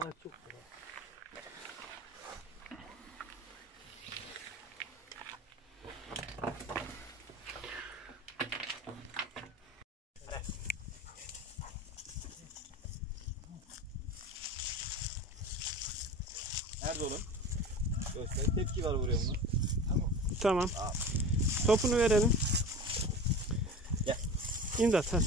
Bana çok Nerede oğlum? Göster. Tepki var buraya bunun. Tamam. Topunu verelim. Gel. İmdat hadi.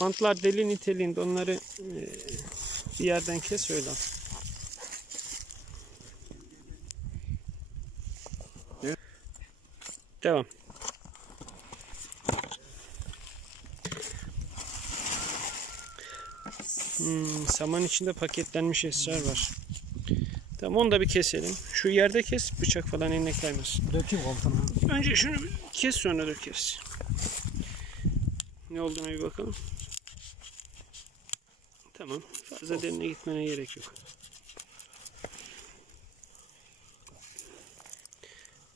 Bantlar deli niteliğinde, onları bir yerden kes öyle al. Devam. Saman içinde paketlenmiş esrar var. Tamam, onu da bir keselim. Şu yerde kes, bıçak falan eline kaymasın. dökeyim komutanım. Önce şunu bir kes, sonra dökeriz. Ne olduğuna bir bakalım. Tamam. Fazla derine gitmene gerek yok.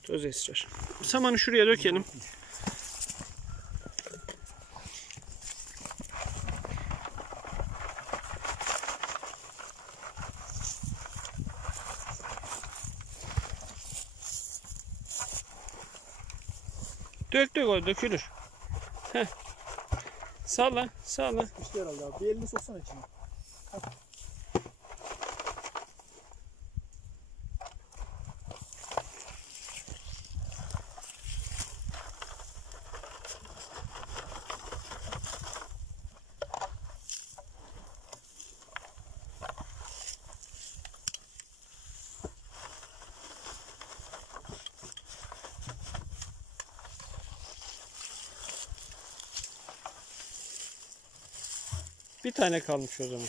Toz esrar. Samanı şuraya dökelim. Dök o dökülür. Heh. Salla. İşte herhalde abi. Bir elini soksana içine. Bir tane kalmış o zaman.